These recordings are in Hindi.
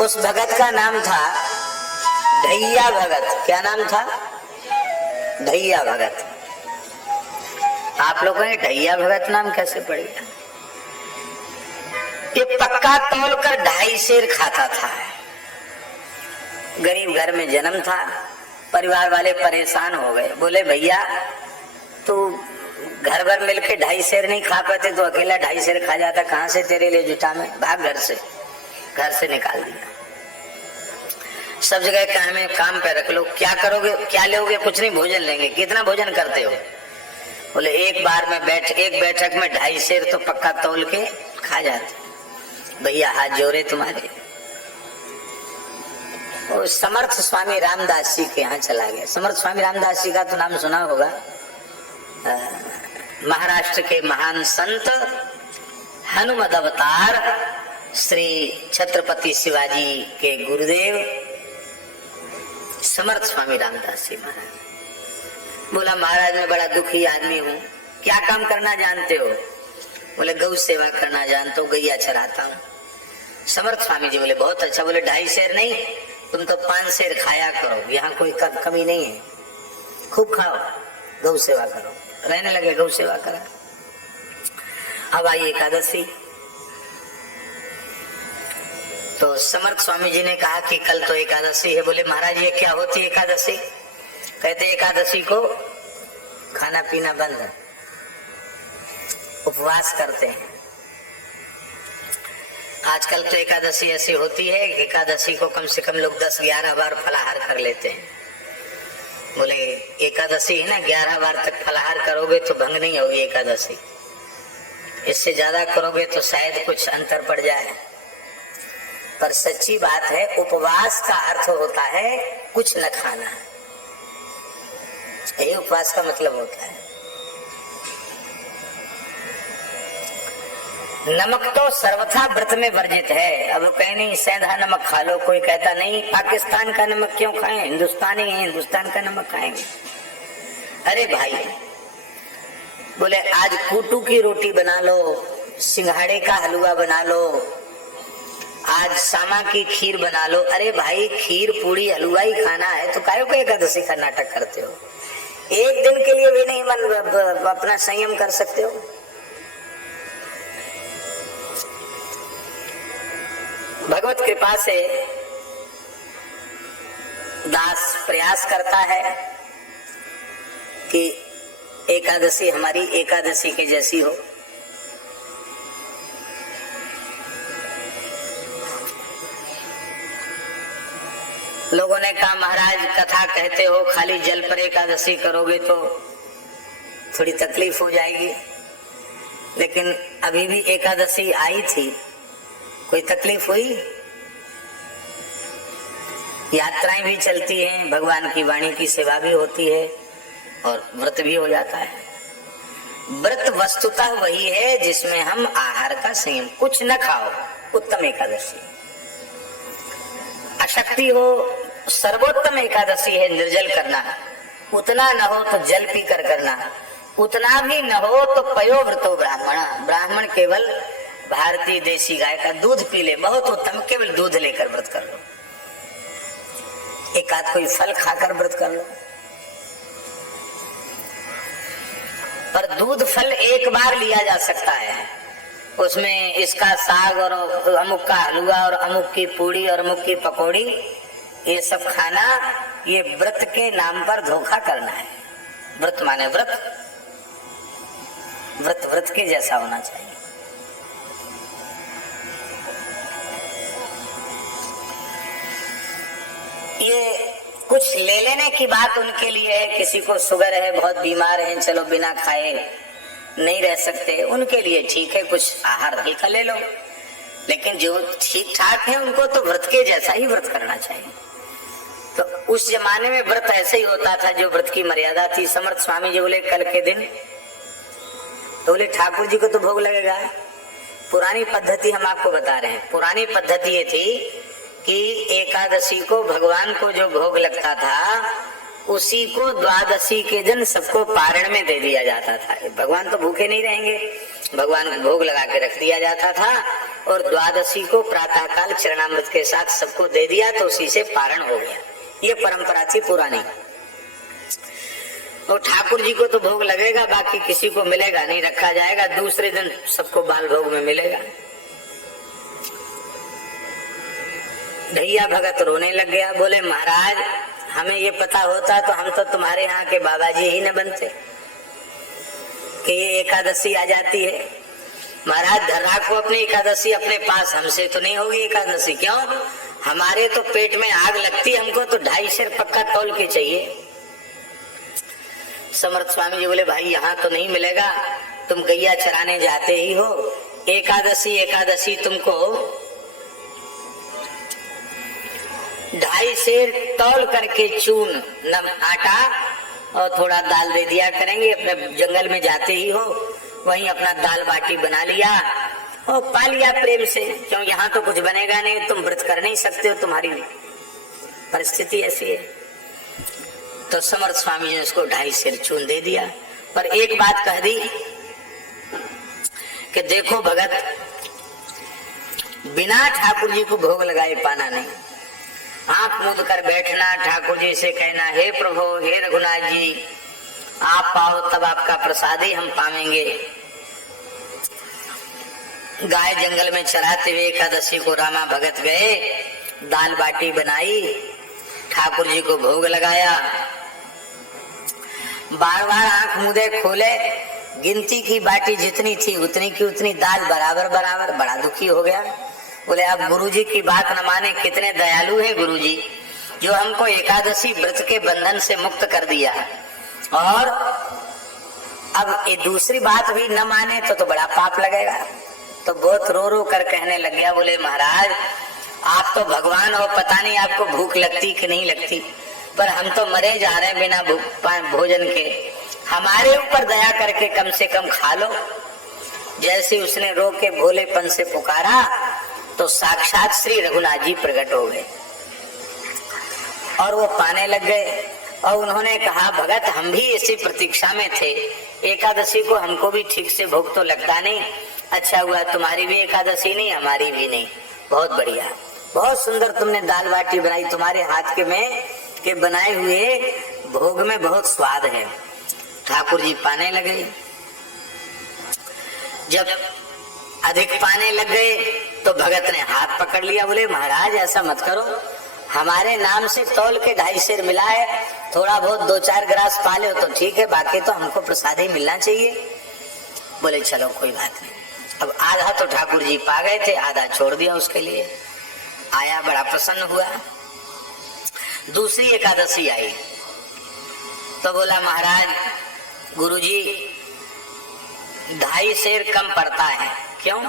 उस भगत का नाम था ढैया भगत। क्या नाम था? ढैया भगत। आप लोगों ने ढैया भगत नाम कैसे पड़ गया? ये पक्का तौल कर 2.5 सेर खाता था। गरीब घर में जन्म था। परिवार वाले परेशान हो गए, बोले भैया तू घर भर मिलके 2.5 सेर नहीं खा पाते तो अकेला 2.5 सेर खा जाता, कहां से तेरे लिए जुटा में, भाग घर से निकाल दिया। सब जगह काम पे रख लो, क्या करोगे, क्या लोगे? कुछ नहीं, भोजन लेंगे। कितना भोजन करते हो? बोले एक बार में एक बैठक में 2.5 सेर तो पक्का तौल के खा जाते। भैया हाथ जोड़े तुम्हारे। और समर्थ स्वामी रामदास जी के यहाँ चला गया। समर्थ स्वामी रामदास जी का तो नाम सुना होगा। महाराष्ट्र के महान संत, हनुमत अवतार श्री छत्रपति शिवाजी के गुरुदेव समर्थ स्वामी रामदास जी महाराज। बोला महाराज मैं बड़ा दुखी आदमी हूँ, क्या काम करना जानते हो? बोले गौ सेवा करना जानता हूँ, गैया चराता हूँ। समर्थ स्वामी जी बोले बहुत अच्छा। बोले 2.5 सेर नहीं, तुम तो 5 सेर खाया करो, यहाँ कोई कमी नहीं है, खूब खाओ, गौ सेवा करो। रहने लगे, गौ सेवा करा। अब आई एकादशी, तो समर्थ स्वामी जी ने कहा कि कल तो एकादशी है। बोले महाराज ये क्या होती है एकादशी? कहते एकादशी को खाना पीना बंद है, उपवास करते हैं। आजकल तो एकादशी ऐसी होती है कि एकादशी को कम से कम लोग 10-11 बार फलाहार कर लेते हैं। बोले एकादशी है ना, 11 बार तक फलाहार करोगे तो भंग नहीं होगी एकादशी, इससे ज्यादा करोगे तो शायद कुछ अंतर पड़ जाए। पर सच्ची बात है, उपवास का अर्थ होता है कुछ न खाना, यही उपवास का मतलब होता है। नमक तो सर्वथा व्रत में वर्जित है। अब कहीं नहीं सेंधा नमक खा लो, कोई कहता नहीं पाकिस्तान का नमक क्यों खाएं, हिंदुस्तानी है, हिंदुस्तान का नमक खाएंगे। अरे भाई, बोले आज कूटू की रोटी बना लो, सिंघाड़े का हलवा बना लो, आज सामा की खीर बना लो। अरे भाई खीर पूड़ी हलवा ही खाना है तो काहे को एकादशी का नाटक करते हो? एक दिन के लिए भी नहीं मन अपना संयम कर सकते हो? भगवत कृपा से दास प्रयास करता है कि एकादशी हमारी एकादशी के जैसी हो। लोगों ने कहा महाराज कथा कहते हो, खाली जल पर एकादशी करोगे तो थोड़ी तकलीफ हो जाएगी। लेकिन अभी भी एकादशी आई थी, कोई तकलीफ हुई? यात्राएं भी चलती हैं, भगवान की वाणी की सेवा भी होती है और व्रत भी हो जाता है। व्रत वस्तुतः वही है जिसमें हम आहार का संयम, कुछ न खाओ, उत्तम एकादशी। अशक्ति हो, सर्वोत्तम एकादशी है निर्जल करना। उतना न हो तो जल पी कर करना, उतना भी न हो तो पयो व्रतो ब्राह्मण, ब्राह्मण केवल भारतीय देसी गाय का दूध पी ले, बहुत उत्तम, केवल दूध लेकर व्रत कर लो। एक आध कोई फल खाकर व्रत कर लो। पर दूध फल एक बार लिया जा सकता है, उसमें इसका साग और अमुक का हलवा और अमुक की पूड़ी और अमुक की पकौड़ी, ये सब खाना, ये व्रत के नाम पर धोखा करना है। व्रत माने व्रत, व्रत व्रत के जैसा होना चाहिए। ये कुछ ले लेने की बात उनके लिए है, किसी को शुगर है, बहुत बीमार है, चलो बिना खाए नहीं रह सकते, उनके लिए ठीक है, कुछ आहार हल्का ले लो। लेकिन जो ठीक ठाक है उनको तो व्रत के जैसा ही व्रत करना चाहिए। तो उस जमाने में व्रत ऐसे ही होता था, जो व्रत की मर्यादा थी। समर्थ स्वामी जी बोले कल के दिन, तो बोले ठाकुर जी को तो भोग लगेगा। पुरानी पद्धति हम आपको बता रहे हैं। पुरानी पद्धति ये थी कि एकादशी को भगवान को जो भोग लगता था उसी को द्वादशी के दिन सबको पारण में दे दिया जाता था। भगवान तो भूखे नहीं रहेंगे, भगवान को भोग लगा के रख दिया जाता था और द्वादशी को प्रातःकाल चरणामृत के साथ सबको दे दिया तो उसी से पारण हो गया। ये परंपरा थी पुरानी। और ठाकुर जी को तो भोग लगेगा, बाकी किसी को मिलेगा नहीं, रखा जाएगा, दूसरे दिन सबको बाल भोग में मिलेगा। ढैया भगत रोने लग गया, बोले महाराज हमें ये पता होता तो हम तो तुम्हारे यहाँ के बाबा जी ही न बनते कि ये एकादशी आ जाती है। महाराज धर राखो अपनी एकादशी अपने पास, हमसे तो नहीं होगी एकादशी। क्यों? हमारे तो पेट में आग लगती, हमको तो 2.5 सेर पक्का तौल के चाहिए। समर्थ स्वामी जी बोले भाई यहाँ तो नहीं मिलेगा, तुम गैया चराने जाते ही हो, एकादशी तुमको 2.5 सेर तौल करके चून नम आटा और थोड़ा दाल दे दिया करेंगे। अपने जंगल में जाते ही हो, वहीं अपना दाल बाटी बना लिया और पा लिया प्रेम से। क्यों? यहाँ तो कुछ बनेगा नहीं, तुम व्रत कर नहीं सकते हो, तुम्हारी परिस्थिति ऐसी है। तो समर्थ स्वामी ने उसको 2.5 सेर चून दे दिया। पर एक बात कह दी कि देखो भगत, बिना ठाकुर जी को भोग लगाए पाना नहीं। आंख मूंद कर बैठना, ठाकुर जी से कहना हे प्रभु हे रघुनाथ जी आप पाओ तब आपका प्रसाद ही हम पावेंगे। गाय जंगल में चराते हुए एकादशी को रामा भगत गए, दाल बाटी बनाई, ठाकुर जी को भोग लगाया। बार बार आंख मुदे खोले, गिनती की बाटी जितनी थी उतनी की उतनी दाल बराबर बराबर। बड़ा दुखी हो गया, बोले अब गुरुजी की बात न माने, कितने दयालु हैं गुरुजी, जो हमको एकादशी व्रत के बंधन से मुक्त कर दिया, और अब ये दूसरी बात भी न माने तो बड़ा पाप लगेगा। तो बहुत रो रो कर कहने लग गया, बोले महाराज आप तो भगवान हो, पता नहीं आपको भूख लगती कि नहीं लगती, पर हम तो मरे जा रहे हैं बिना भोजन के, हमारे ऊपर दया करके कम से कम खा लो। जैसे उसने रो के भोलेपन से पुकारा तो साक्षात श्री रघुनाथ जी प्रकट हो गए और वो पाने लग गए। और उन्होंने कहा भगत हम भी इसी प्रतीक्षा में थे, एकादशी को हमको भी ठीक से भोग तो लगता नहीं, अच्छा हुआ तुम्हारी भी एकादशी नहीं हमारी भी नहीं। बहुत बढ़िया, बहुत सुंदर तुमने दाल बाटी बनाई, तुम्हारे हाथ के बनाए हुए भोग में बहुत स्वाद है। ठाकुर जी पाने लगे। जब अधिक पाने लग गए तो भगत ने हाथ पकड़ लिया, बोले महाराज ऐसा मत करो, हमारे नाम से तौल के 2.5 सेर मिला है, थोड़ा बहुत 2-4 गिलास पा लो तो ठीक है, बाकी तो हमको प्रसाद ही मिलना चाहिए। बोले चलो कोई बात नहीं। अब आधा तो ठाकुर जी पा गए थे, आधा छोड़ दिया उसके लिए। आया, बड़ा प्रसन्न हुआ। दूसरी एकादशी आई तो बोला महाराज गुरुजी 2.5 सेर कम पड़ता है। क्यों?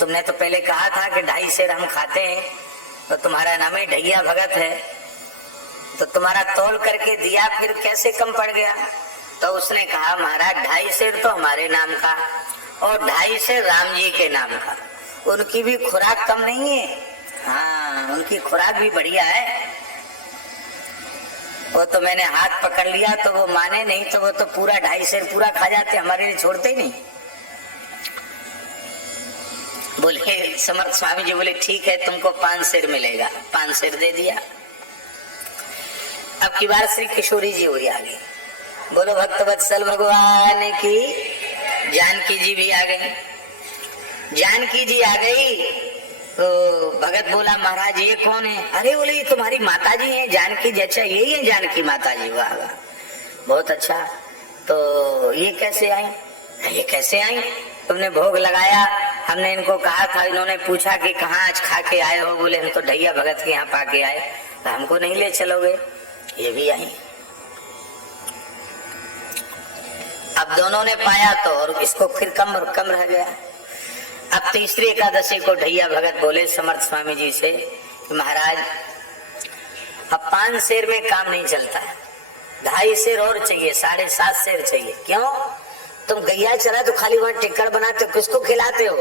तुमने तो पहले कहा था कि 2.5 सेर हम खाते हैं, तो तुम्हारा नाम ही ढैया भगत है, तो तुम्हारा तौल करके दिया फिर कैसे कम पड़ गया? तो उसने कहा महाराज 2.5 सेर तो हमारे नाम का और 2.5 सेर राम जी के नाम का, उनकी भी खुराक कम नहीं है। हाँ उनकी खुराक भी बढ़िया है। वो तो मैंने हाथ पकड़ लिया तो वो माने नहीं, तो वो तो पूरा 2.5 सेर पूरा खा जाते, हमारे लिए छोड़ते ही नहीं। बोले समर्थ स्वामी जी बोले ठीक है तुमको 5 सेर मिलेगा, 5 सेर दे दिया। अब की बार श्री किशोरी जी हुई आ गई, बोलो भक्तवत्सल भगवान की। जानकी जी भी आ गई। जानकी जी आ गई तो भगत बोला महाराज ये कौन है? अरे बोले ये तुम्हारी माता जी है जानकी जी। अच्छा यही है जानकी माता जी? वाह वाह बहुत अच्छा। तो ये कैसे आई? ये कैसे आई? तुमने भोग लगाया, हमने इनको कहा था, इन्होंने पूछा कि कहाँ आज खा के आए हो? बोले हम तो ढैया भगत के यहाँ पा के आए, तो हमको नहीं ले चलोगे? ये भी आई। अब दोनों ने पाया तो और इसको फिर कम रह गया। अब तीसरी एकादशी को ढैया भगत बोले समर्थ स्वामी जी से महाराज अब 5 सेर में काम नहीं चलता है, 2.5 सेर और चाहिए, 7.5 सेर चाहिए। क्यों? तुम गैया चरा तो खाली वहां टिक्कड़ बनाते हो, किसको खिलाते हो?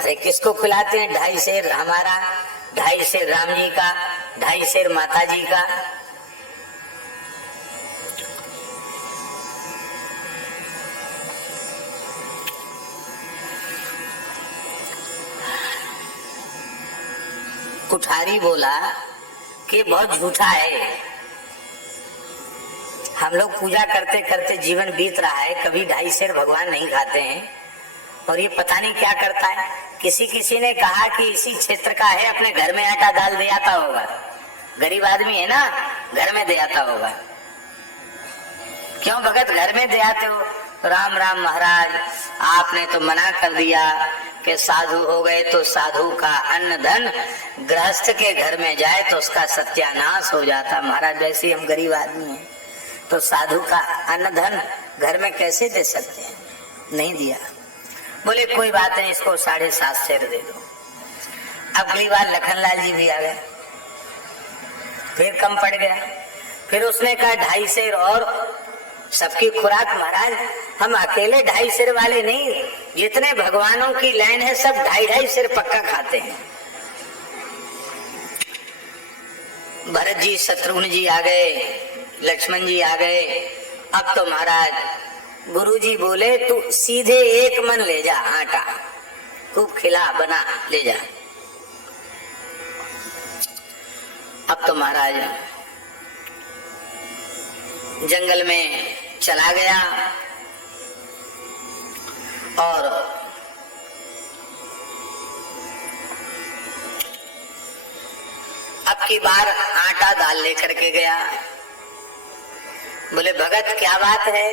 अरे किसको खिलाते हैं? 2.5 सेर हमारा, 2.5 सेर राम जी का, 2.5 सेर माता जी का। कुठारी बोला कि बहुत झूठा है, हम लोग पूजा करते करते जीवन बीत रहा है, कभी 2.5 सेर भगवान नहीं खाते हैं और ये पता नहीं क्या करता है। किसी ने कहा कि इसी क्षेत्र का है, अपने घर में आटा दाल दे आता होगा, गरीब आदमी है ना, घर में दे आता होगा। क्यों भगत घर में दे आते हो? राम राम महाराज, आपने तो मना कर दिया कि साधु हो गए तो साधु का अन्न धन गृहस्थ के घर में जाए तो उसका सत्यानाश हो जाता। महाराज वैसे हम गरीब आदमी हैं तो साधु का अन्न धन घर में कैसे दे सकते हैं? नहीं दिया। बोले कोई बात नहीं, इसको 7.5 सेर दे दो। अगली बार लखनलाल जी भी आ गए, फिर कम पड़ गया, फिर उसने कहा 2.5 सेर और सबकी खुराक। महाराज हम अकेले 2.5 सेर वाले नहीं, जितने भगवानों की लाइन है सब 2.5 सेर पक्का खाते हैं। भरत जी शत्रुघ्न जी आ गए, लक्ष्मण जी आ गए। अब तो महाराज गुरुजी बोले तू सीधे 1 मन ले जा आटा, खूब खिला बना ले जा। अब तो महाराज जंगल में चला गया और अब की बार आटा दाल लेकर के गया। बोले भगत क्या बात है,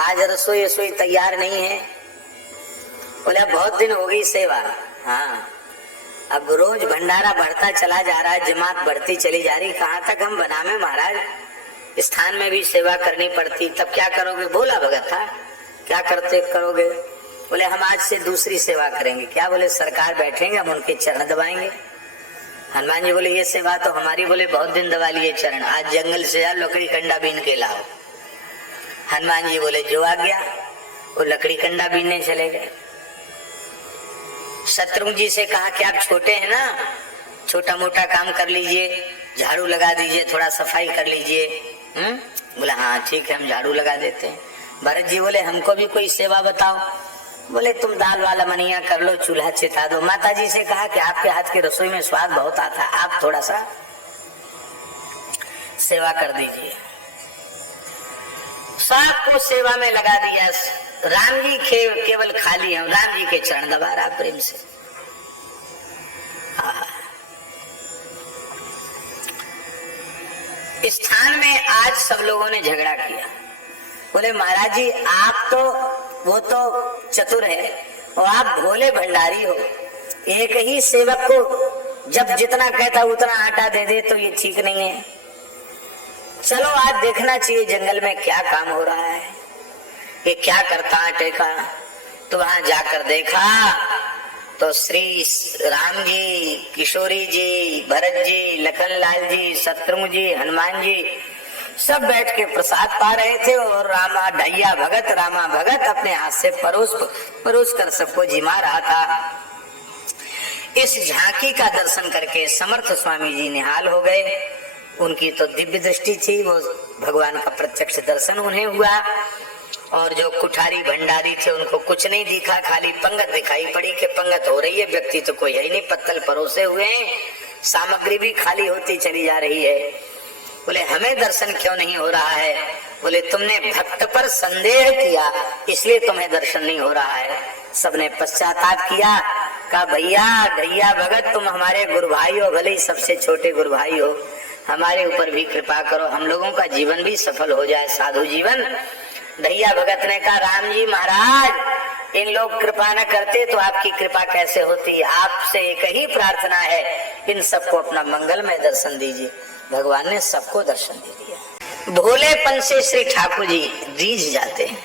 आज रसोई तैयार नहीं है? बोले बहुत दिन हो गई सेवा। हाँ, अब रोज भंडारा बढ़ता चला जा रहा है, जमात बढ़ती चली जा रही, कहाँ तक हम बनावे महाराज, स्थान में भी सेवा करनी पड़ती, तब क्या करोगे? बोला भगत था क्या करते करोगे? बोले हम आज से दूसरी सेवा करेंगे। क्या? बोले सरकार बैठेंगे, हम उनके चरण दबाएंगे। हनुमान जी बोले ये सेवा तो हमारी। बोले बहुत दिन दबा लिए चरण, आज जंगल से जाओ लकड़ी कंडा बीन के लाओ। हनुमान जी बोले जो आ गया, वो लकड़ी कंडा बीनने चले गए। शत्रुघ्न जी से कहा कि आप छोटे हैं ना, छोटा मोटा काम कर लीजिए, झाड़ू लगा दीजिए, थोड़ा सफाई कर लीजिए। बोले हाँ ठीक है, हम झाड़ू लगा देते हैं। भरत जी बोले हमको भी कोई सेवा बताओ। बोले तुम दाल वाला मनिया कर लो, चूल्हा चिता दो। माता जी से कहा कि आपके हाथ की रसोई में स्वाद बहुत आता है, आप थोड़ा सा सेवा कर दीजिए। सबको सेवा में लगा दिया। राम जी केवल खाली हैं, राम जी के चरण दबा रहा प्रेम से। स्थान में आज सब लोगों ने झगड़ा किया। बोले महाराज जी आप तो वो तो चतुर है और आप भोले भंडारी हो, एक ही सेवक को जब जितना कहता उतना आटा दे दे तो ये ठीक नहीं है। चलो आज देखना चाहिए जंगल में क्या काम हो रहा है, ये क्या करता आटे का। तो वहां जाकर देखा तो श्री राम जी, किशोरी जी, भरत जी, लखनलाल जी, शत्रुघ्न जी, हनुमान जी सब बैठ के प्रसाद पा रहे थे और रामा ढैया भगत, रामा भगत अपने हाथ से परोस कर सबको जिमा रहा था। इस झांकी का दर्शन करके समर्थ स्वामी जी निहाल हो गए। उनकी तो दिव्य दृष्टि थी, वो भगवान का प्रत्यक्ष दर्शन उन्हें हुआ। और जो कुठारी भंडारी थे उनको कुछ नहीं दिखा, खाली पंगत दिखाई पड़ी कि पंगत हो रही है, व्यक्ति तो कोई है नहीं, पत्तल परोसे हुए हैं, सामग्री भी खाली होती चली जा रही है। बोले हमें दर्शन क्यों नहीं हो रहा है? बोले तुमने भक्त पर संदेह किया इसलिए तुम्हें दर्शन नहीं हो रहा है। सबने पश्चाताप किया, कहा भैया ढैया भगत तुम हमारे गुरु भाई हो, भले ही सबसे छोटे गुरु भाई हो, हमारे ऊपर भी कृपा करो, हम लोगों का जीवन भी सफल हो जाए, साधु जीवन। ढैया भगत ने कहा राम जी महाराज इन लोग कृपा न करते तो आपकी कृपा कैसे होती, आपसे एक ही प्रार्थना है, इन सबको अपना मंगलमय दर्शन दीजिए। भगवान ने सबको दर्शन दे दिया। भोलेपन से श्री ठाकुर जी रीझ जाते हैं।